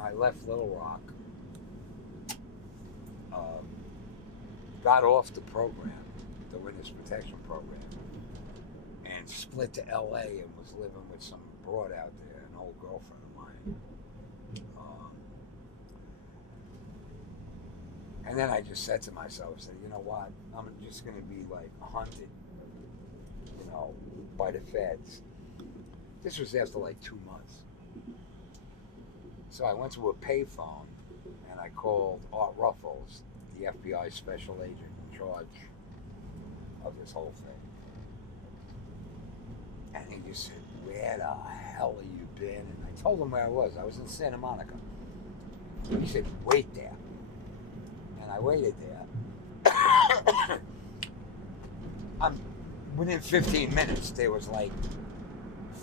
I left Little Rock, got off the program, the witness protection program, and split to LA and was living with some broad out there, an old girlfriend of mine. And then I just said to myself, I said, you know what, I'm just going to be like hunted, by the feds. This was after like 2 months. So I went to a payphone and I called Art Ruffles, the FBI special agent in charge of this whole thing. And he just said, where the hell have you been? And I told him where I was. I was in Santa Monica. He said, wait there. And I waited there. Within 15 minutes, there was like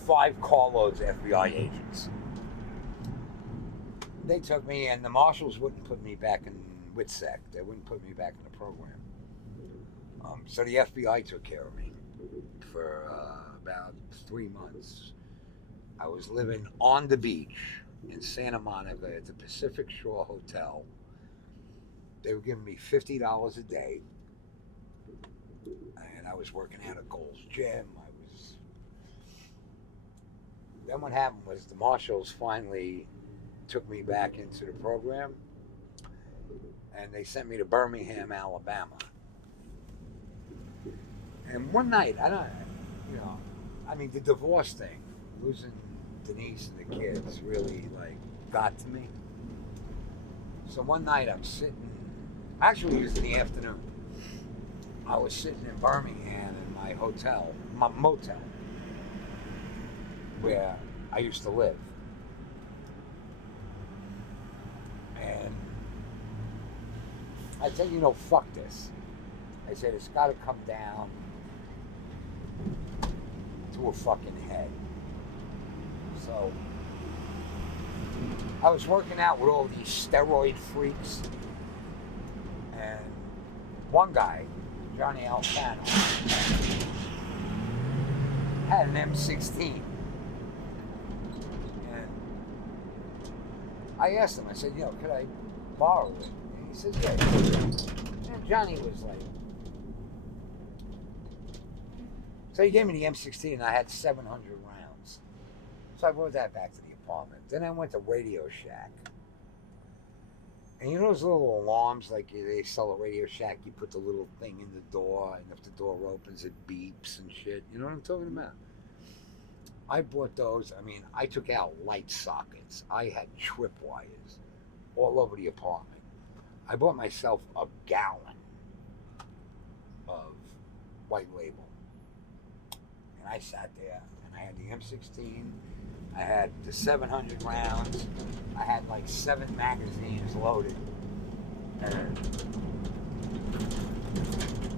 5 carloads of FBI agents. They took me, and the marshals wouldn't put me back in WITSEC. They wouldn't put me back in the program. So the FBI took care of me for about 3 months. I was living on the beach in Santa Monica at the Pacific Shore Hotel. They were giving me $50 a day. And I was working out at Gold's Gym. Then what happened was the marshals finally took me back into the program, and they sent me to Birmingham, Alabama. And one night, the divorce thing, losing Denise and the kids really got to me. So one night I'm sitting, actually it was in the afternoon, I was sitting in Birmingham in my motel, where I used to live. And I said, fuck this. I said, it's got to come down to a fucking head. So I was working out with all these steroid freaks. And one guy, Johnny Alfano, had an M16. I asked him, I said, could I borrow it? And he says, yeah. And Johnny was like... So he gave me the M16 and I had 700 rounds. So I brought that back to the apartment. Then I went to Radio Shack. And you know those little alarms, like they sell at Radio Shack, you put the little thing in the door, and if the door opens, it beeps and shit. You know what I'm talking about? I bought those. I took out light sockets. I had tripwires all over the apartment. I bought myself a gallon of white label. And I sat there, and I had the M16. I had the 700 rounds. I had like 7 magazines loaded. And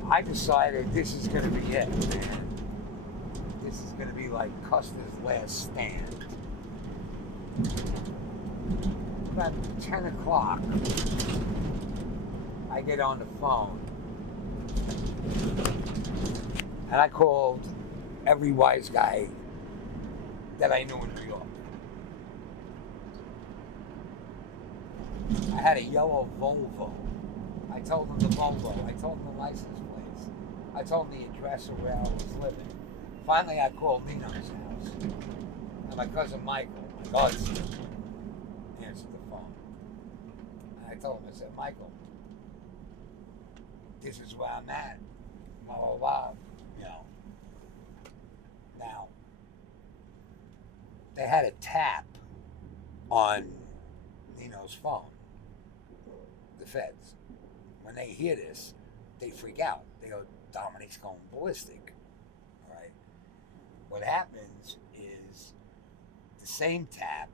I decided this is going to be it, man. This is going to be like Custer's last stand. About 10 o'clock, I get on the phone. And I called every wise guy that I knew in New York. I had a yellow Volvo. I told them the Volvo. I told them the license plates. I told them the address of where I was living. Finally, I called Nino's house. And my cousin Michael, my godson, answered the phone. And I told him, I said, Michael, this is where I'm at. Blah, blah, blah. Now, they had a tap on Nino's phone, the feds. When they hear this, they freak out. They go, Dominick's going ballistic. All right. What happens is the same tap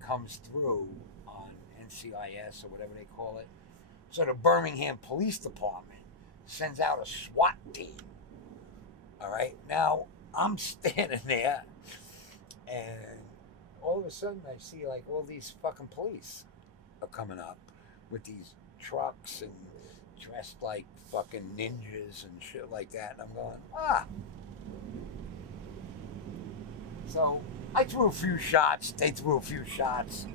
comes through on NCIS or whatever they call it. So the Birmingham Police Department sends out a SWAT team. All right. Now, I'm standing there, and all of a sudden I see like all these fucking police are coming up with these trucks and dressed like fucking ninjas and shit like that. And I'm going, ah. So I threw a few shots. They threw a few shots.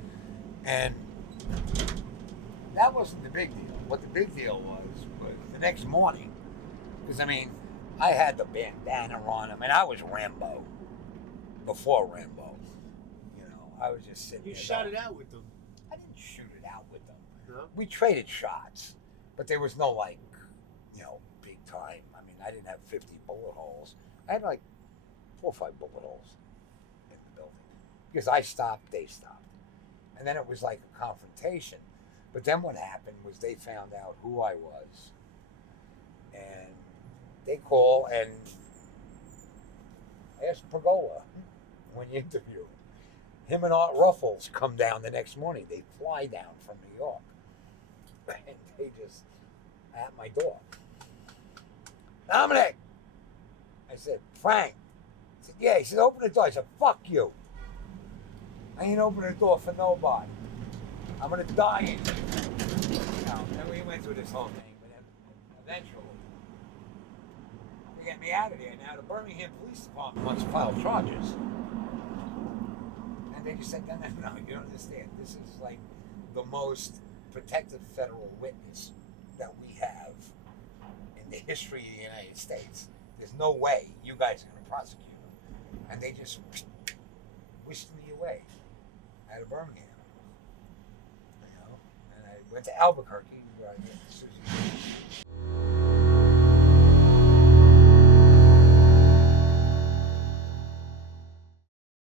And That wasn't the big deal. What the big deal was the next morning, because I mean, I had the bandana on. I mean, I was Rambo before Rambo. You know, I was just sitting. You there shot going, it out with them. I didn't shoot it out with them. No? We traded shots, but there was no like, big time. I mean, I didn't have 50 bullet holes. I had like 4 or 5 bullet holes in the building because I stopped, they stopped, and then it was like a confrontation. But then what happened was they found out who I was, and they call and ask Pergola when you interview him and Art Ruffles come down the next morning. They fly down from New York, and they just at my door. Dominic, I said, Frank. He said, yeah. He said, open the door. I said, fuck you. I ain't opening the door for nobody. I'm gonna die in here. And we went through this whole thing, but then eventually they get me out of there. Now the Birmingham Police Department wants to file charges, and they just said, no, you don't understand. This is like the most protected federal witness that we have in the history of the United States. There's no way you guys are gonna prosecute him, and they just whisked me away out of Birmingham. And I went to Albuquerque, where I met Susie.